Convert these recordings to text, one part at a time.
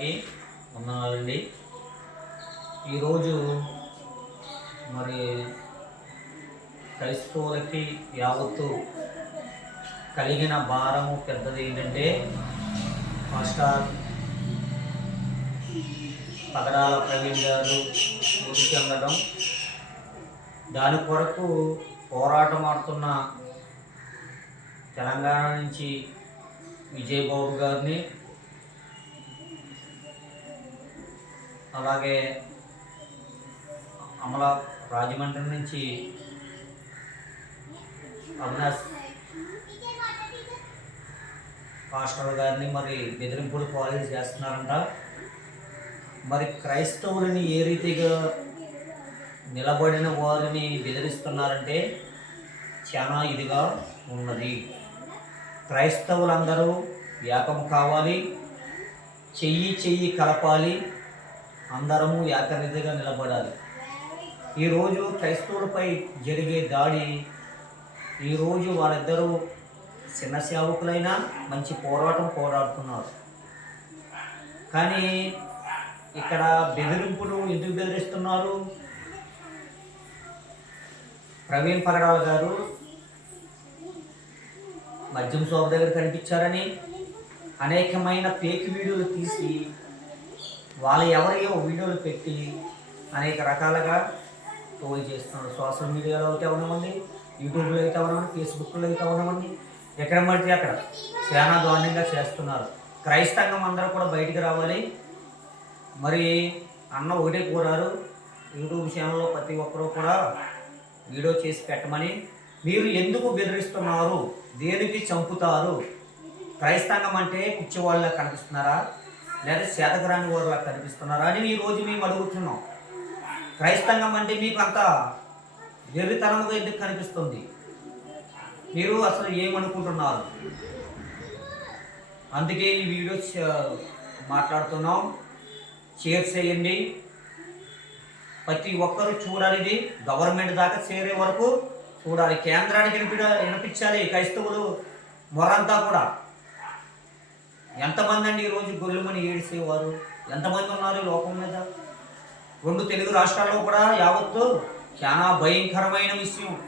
ఉన్నారండి ఈరోజు మరి క్రైస్తవులకి యావత్తు కలిగిన భారము పెద్దది ఏంటంటే మాస్టర్ పగడాల ప్రవీణ్ గారు మృతి చెందడం. దాని కొరకు పోరాటం ఆడుతున్న తెలంగాణ నుంచి విజయబాబు గారిని అలాగే అమల రాజమండ్రి నుంచి అవినాష్ పాస్టర్ గారిని మరి బెదిరింపులు పాలు చేస్తున్నారంట. మరి క్రైస్తవులని ఏ రీతిగా నిలబడిన వారిని బెదిరిస్తున్నారంటే చాలా ఇదిగా ఉన్నది. క్రైస్తవులందరూ ఏకం కావాలి చెయ్యి చెయ్యి కలపాలి అందరము ఏకరీతిగా నిలబడాలి. ఈరోజు క్రైస్తవులపై జరిగే దాడి ఈరోజు వారిద్దరూ చిన్న సేవకులైనా మంచి పోరాటం పోరాడుతున్నారు. కానీ ఇక్కడ బెదిరింపులు ఎందుకు బెదిరిస్తున్నారు? ప్రవీణ్ పగడాల్ గారు మద్యం షాప్ దగ్గర కనిపించారని అనేకమైన ఫేక్ వీడియోలు తీసి వాళ్ళు ఎవరియో వీడియోలు పెట్టి అనేక రకాలుగా ట్రోల్ చేస్తున్నారు. సోషల్ మీడియాలో అయితే అవనివ్వండి యూట్యూబ్లో అయితే అవనివ్వండి ఫేస్బుక్లో అయితే అవనివ్వండి ఎక్కడ పడితే అక్కడ. చాలా దారుణంగా చేస్తున్నారు. క్రైస్తవం అందరూ కూడా బయటికి రావాలి. మరి అన్న ఒకటే కోరారు. యూట్యూబ్ ఛానల్లో ప్రతి ఒక్కరూ కూడా వీడియో చేసి పెట్టమని. మీరు ఎందుకు బెదిరిస్తున్నారు? దేనికి చంపుతారు? క్రైస్తవం అంటే పిచ్చివాళ్ళ కనిపిస్తున్నారా? లేదా శాతకరాని వాళ్ళ కనిపిస్తున్నారా అని ఈ రోజు మేము అడుగుతున్నాం. క్రైస్తవం అంటే మీకు అంత వెర్రితనముగా ఎందుకు కనిపిస్తుంది? మీరు అసలు ఏమనుకుంటున్నారు? అందుకే ఈ వీడియో మాట్లాడుతున్నాం. షేర్ చేయండి. ప్రతి ఒక్కరూ చూడాలి ఇది. గవర్నమెంట్ దాకా చేరే వరకు చూడాలి. కేంద్రానికి వినిపించాలి. క్రైస్తవులు మొరంతా కూడా. ఎంతమంది అండి ఈరోజు గొల్లుమని ఏడిసేవారు? ఎంతమంది ఉన్నారు లోకం మీద? రెండు తెలుగు రాష్ట్రాల్లో కూడా యావత్తు చాలా భయంకరమైన విషయం.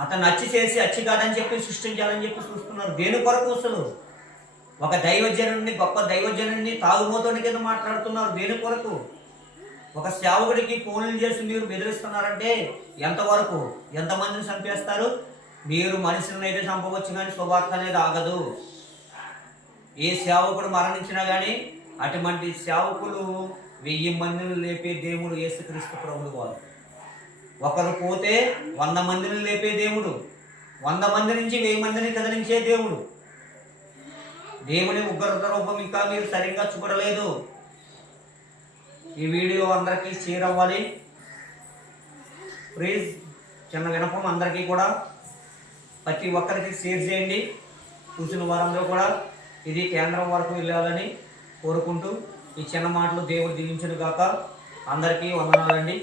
అతను అచ్చి చేసి అచ్చి కాదని చెప్పి సృష్టించాలని చెప్పి చూస్తున్నారు. దేని కొరకు అసలు? ఒక దైవజనుడిని గొప్ప దైవజనుడిని తాగుమోతుని కింద మాట్లాడుతున్నారు. దేని కొరకు? ఒక సేవకుడికి ఫోన్లు చేసి మీరు బెదిరిస్తున్నారంటే ఎంతవరకు? ఎంతమందిని చంపేస్తారు? మీరు మనుషులను అయితే చంపవచ్చు కానీ శుభార్త అనేది ఆగదు. ఏ సేవకుడు మరణించినా కానీ అటువంటి సేవకులు వెయ్యి మందిని లేపే దేవుడు యేసుక్రీస్తు ప్రభుడు వారు. ఒకరు పోతే వంద మందిని లేపే దేవుడు వంద మంది నుంచి వెయ్యి మందిని కదిలించే దేవుడు. దేవుని ఉగ్రత రూపం ఇంకా మీరు సరిగ్గా చూడలేదు. ఈ వీడియో అందరికీ షేర్ అవ్వాలి. ప్లీజ్ చిన్న వినపం అందరికీ కూడా. ప్రతి ఒక్కరికి షేర్ చేయండి. చూసిన వారందరూ కూడా. ఇది కేంద్రం వరకు వెళ్ళాలని కోరుకుంటూ ఈ చిన్న మాటలు దేవుడు దీవించను గాక అందరికీ వందనాలండి.